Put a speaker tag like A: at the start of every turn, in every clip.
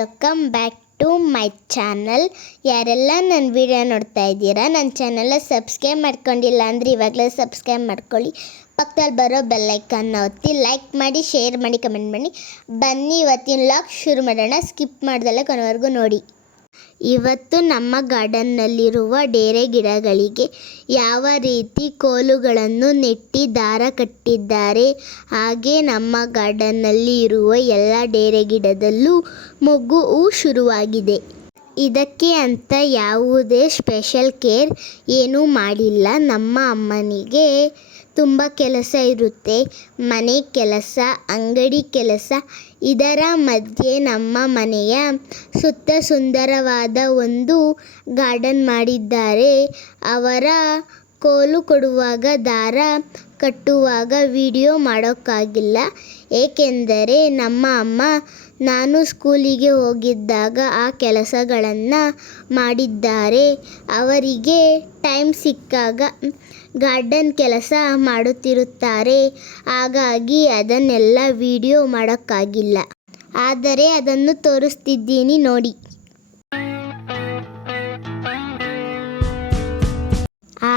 A: Welcome back to my channel ಯಾರೆಲ್ಲ ನನ್ನ video ನೋಡ್ತಾ ಇದ್ದೀರಾ ನನ್ನ ಚಾನಲ್ನ ಸಬ್ಸ್ಕ್ರೈಬ್ ಮಾಡ್ಕೊಂಡಿಲ್ಲ ಅಂದರೆ ಇವಾಗಲೇ ಸಬ್ಸ್ಕ್ರೈಬ್ ಮಾಡ್ಕೊಳ್ಳಿ. ಪಕ್ಕದಲ್ಲಿ ಬರೋ ಬೆಲ್ಲೈಕನ್ನ ಒತ್ತಿ ಲೈಕ್ ಮಾಡಿ ಶೇರ್ ಮಾಡಿ ಕಮೆಂಟ್ ಮಾಡಿ. ಬನ್ನಿ, ಇವತ್ತಿನ ಲಾಕ್ ಶುರು ಮಾಡೋಣ. ಸ್ಕಿಪ್ ಮಾಡ್ದಲ್ಲೇ ಕೊನೆವರೆಗೂ ನೋಡಿ. ಇವತ್ತು ನಮ್ಮ ಗಾರ್ಡನ್ನಲ್ಲಿರುವ ಡೇರೆ ಗಿಡಗಳಿಗೆ ಯಾವ ರೀತಿ ಕೋಲುಗಳನ್ನು ನೆಟ್ಟಿ ದಾರ ಕಟ್ಟಿದ್ದಾರೆ, ಹಾಗೆ ನಮ್ಮ ಗಾರ್ಡನ್ನಲ್ಲಿ ಇರುವ ಎಲ್ಲ ಡೇರೆ ಗಿಡದಲ್ಲೂ ಮೊಗ್ಗು ಶುರುವಾಗಿದೆ. ಇದಕ್ಕೆ ಅಂತ ಯಾವುದೇ ಸ್ಪೆಷಲ್ ಕೇರ್ ಏನೂ ಮಾಡಿಲ್ಲ. ನಮ್ಮ ಅಮ್ಮನಿಗೆ ತುಂಬ ಕೆಲಸ ಇರುತ್ತೆ, ಮನೆ ಕೆಲಸ, ಅಂಗಡಿ ಕೆಲಸ. ಇದರ ಮಧ್ಯೆ ನಮ್ಮ ಮನೆಯ ಸುತ್ತ ಸುಂದರವಾದ ಒಂದು ಗಾರ್ಡನ್ ಮಾಡಿದ್ದಾರೆ. ಅವರ ಕೋಲು ಕೊಡುವಾಗ, ದಾರ ಕಟ್ಟುವಾಗ ವಿಡಿಯೋ ಮಾಡೋಕ್ಕಾಗಿಲ್ಲ. ಏಕೆಂದರೆ ನಮ್ಮ ಅಮ್ಮ ನಾನು ಸ್ಕೂಲಿಗೆ ಹೋಗಿದ್ದಾಗ ಆ ಕೆಲಸಗಳನ್ನು ಮಾಡಿದ್ದಾರೆ. ಅವರಿಗೆ ಟೈಮ್ ಸಿಕ್ಕಾಗ ಗಾರ್ಡನ್ ಕೆಲಸ ಮಾಡುತ್ತಿರುತ್ತಾರೆ. ಹಾಗಾಗಿ ಅದನ್ನೆಲ್ಲ ವಿಡಿಯೋ ಮಾಡೋಕ್ಕಾಗಿಲ್ಲ. ಆದರೆ ಅದನ್ನು ತೋರಿಸ್ತಿದ್ದೀನಿ ನೋಡಿ.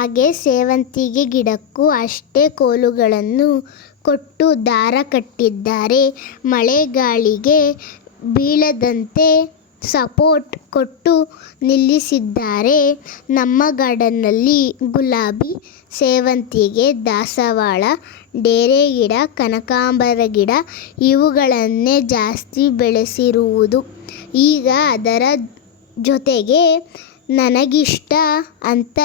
A: ಹಾಗೆ ಸೇವಂತಿಗೆ ಗಿಡಕ್ಕೂ ಅಷ್ಟೇ ಕೋಲುಗಳನ್ನು ಕೊಟ್ಟು ದಾರ ಕಟ್ಟಿದ್ದಾರೆ. ಮಳೆಗಾಳಿಗೆ ಬೀಳದಂತೆ ಸಪೋರ್ಟ್ ಕೊಟ್ಟು ನಿಲ್ಲಿಸಿದ್ದಾರೆ. ನಮ್ಮ ಗಾರ್ಡನ್ನಲ್ಲಿ ಗುಲಾಬಿ, ಸೇವಂತಿಗೆ, ದಾಸವಾಳ, ಡೇರೆ ಗಿಡ, ಕನಕಾಂಬರ ಗಿಡ ಇವುಗಳನ್ನೇ ಜಾಸ್ತಿ ಬೆಳೆಸಿರುವುದು. ಈಗ ಅದರ ಜೊತೆಗೆ ನನಗಿಷ್ಟ ಅಂತ.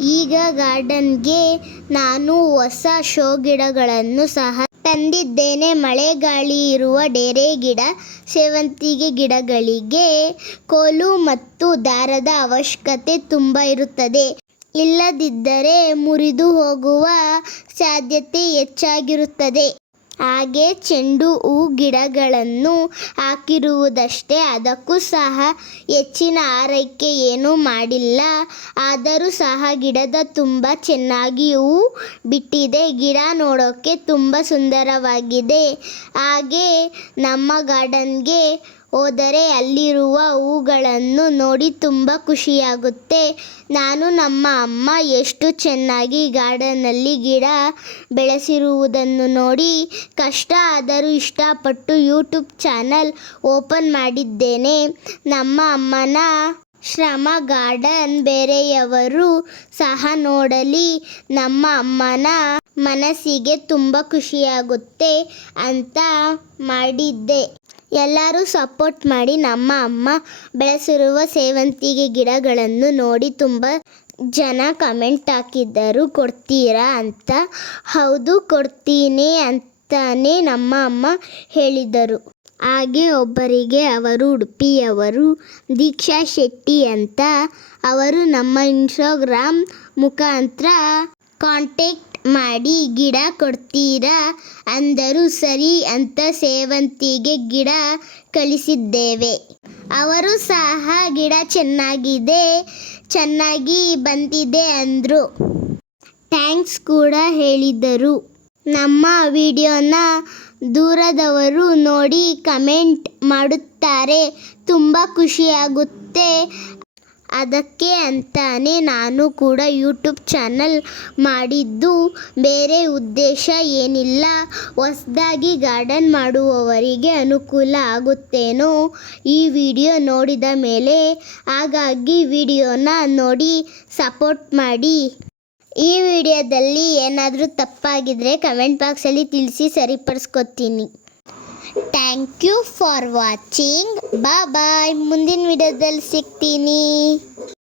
A: ಈಗ ಗಾರ್ಡನ್ಗೆ ನಾನು ಹೊಸ ಶೋ ಗಿಡಗಳನ್ನು ಸಹ ತಂದಿದ್ದೇನೆ. ಮಳೆ ಗಾಳಿ ಇರುವ ಡೇರೆ ಗಿಡ, ಸೇವಂತಿಗೆ ಗಿಡಗಳಿಗೆ ಕೋಲು ಮತ್ತು ದಾರದ ಅವಶ್ಯಕತೆ ತುಂಬ ಇರುತ್ತದೆ. ಇಲ್ಲದಿದ್ದರೆ ಮುರಿದು ಹೋಗುವ ಸಾಧ್ಯತೆ ಹೆಚ್ಚಾಗಿರುತ್ತದೆ. ಹಾಗೆ ಚೆಂಡು ಹೂ ಗಿಡಗಳನ್ನು ಹಾಕಿರುವುದಷ್ಟೇ. ಅದಕ್ಕೂ ಸಹ ಹೆಚ್ಚಿನ ಆರೈಕೆ ಏನೂ ಮಾಡಿಲ್ಲ. ಆದರೂ ಸಹ ಗಿಡದ ತುಂಬ ಚೆನ್ನಾಗಿ ಹೂ ಬಿಟ್ಟಿದೆ. ಗಿಡ ನೋಡೋಕ್ಕೆ ತುಂಬ ಸುಂದರವಾಗಿದೆ. ಹಾಗೆ ನಮ್ಮ ಗಾರ್ಡನ್ಗೆ ಹೋದರೆ ಅಲ್ಲಿರುವ ಹೂಗಳನ್ನು ನೋಡಿ ತುಂಬ ಖುಷಿಯಾಗುತ್ತೆ. ನಾನು ನಮ್ಮ ಅಮ್ಮ ಎಷ್ಟು ಚೆನ್ನಾಗಿ ಗಾರ್ಡನ್ನಲ್ಲಿ ಗಿಡ ಬೆಳೆಸಿರುವುದನ್ನು ನೋಡಿ ಕಷ್ಟ ಆದರೂ ಇಷ್ಟಪಟ್ಟು ಯೂಟ್ಯೂಬ್ ಚಾನಲ್ ಓಪನ್ ಮಾಡಿದ್ದೇನೆ. ನಮ್ಮ ಅಮ್ಮನ ಶ್ರಮ ಗಾರ್ಡನ್ ಬೇರೆಯವರು ಸಹ ನೋಡಲಿ. ನಮ್ಮ ಅಮ್ಮನ ಮನಸ್ಸಿಗೆ ತುಂಬ ಖುಷಿಯಾಗುತ್ತೆ ಅಂತ ಮಾಡಿದ್ದೆ. ಎಲ್ಲರೂ ಸಪೋರ್ಟ್ ಮಾಡಿ ನಮ್ಮ ಅಮ್ಮ ಬೆಳೆಸಿರುವ ಸೇವಂತಿಗೆ ಗಿಡಗಳನ್ನು ನೋಡಿ ತುಂಬ ಜನ ಕಮೆಂಟ್ ಹಾಕಿದ್ದರು. ಕೊಡ್ತೀರಾ ಅಂತ. ಹೌದು, ಕೊಡ್ತೀನಿ ಅಂತಾನೆ ನಮ್ಮ ಅಮ್ಮ ಹೇಳಿದರು. ಹಾಗೆ ಒಬ್ಬರಿಗೆ ಅವರು ಉಡುಪಿಯವರು, ದೀಕ್ಷಾ ಶೆಟ್ಟಿ ಅಂತ ಅವರು ನಮ್ಮ ಇನ್ಸ್ಟಾಗ್ರಾಮ್ ಮುಖಾಂತರ ಕಾಂಟ್ಯಾಕ್ಟ್ ಮಾಡಿ ಗಿಡ ಕೊಡ್ತೀರಾ? ಅಂದರು. ಸರಿ ಅಂತ ಸೇವಂತಿಗೆ ಗಿಡ ಕಳಿಸಿದ್ದೇವೆ. ಅವರು, ಸಹ, ಗಿಡ ಚೆನ್ನಾಗಿದೆ, ಚೆನ್ನಾಗಿ ಬಂದಿದೆ ಅಂದರು. ಥ್ಯಾಂಕ್ಸ್ ಕೂಡ ಹೇಳಿದರು. ನಮ್ಮ ವಿಡಿಯೋನ ದೂರದವರು ನೋಡಿ ಕಮೆಂಟ್ ಮಾಡುತ್ತಾರೆ. ತುಂಬ ಖುಷಿಯಾಗುತ್ತೆ. ಅದಕ್ಕೆ ಅಂತಾನೆ ನಾನು ಕೂಡ ಯೂಟ್ಯೂಬ್ ಚಾನಲ್ ಮಾಡಿದ್ದು. ಬೇರೆ ಉದ್ದೇಶ ಏನಿಲ್ಲ. ಹೊಸದಾಗಿ ಗಾರ್ಡನ್ ಮಾಡುವವರಿಗೆ ಅನುಕೂಲ ಆಗುತ್ತೇನೋ ಈ ವಿಡಿಯೋ ನೋಡಿದ ಮೇಲೆ. ಹಾಗಾಗಿ ವಿಡಿಯೋನ ನೋಡಿ ಸಪೋರ್ಟ್ ಮಾಡಿ. ಈ ವಿಡಿಯೋದಲ್ಲಿ ಏನಾದರೂ ತಪ್ಪಾಗಿದ್ದರೆ ಕಮೆಂಟ್ ಬಾಕ್ಸಲ್ಲಿ ತಿಳಿಸಿ ಸರಿಪಡಿಸ್ಕೊತೀನಿ. ಥ್ಯಾಂಕ್ ಯು ಫಾರ್ ವಾಚಿಂಗ್ ಬಾ ಬಾಯ್ ಮುಂದಿನ ವಿಡಿಯೋದಲ್ಲಿ ಸಿಗ್ತೀನಿ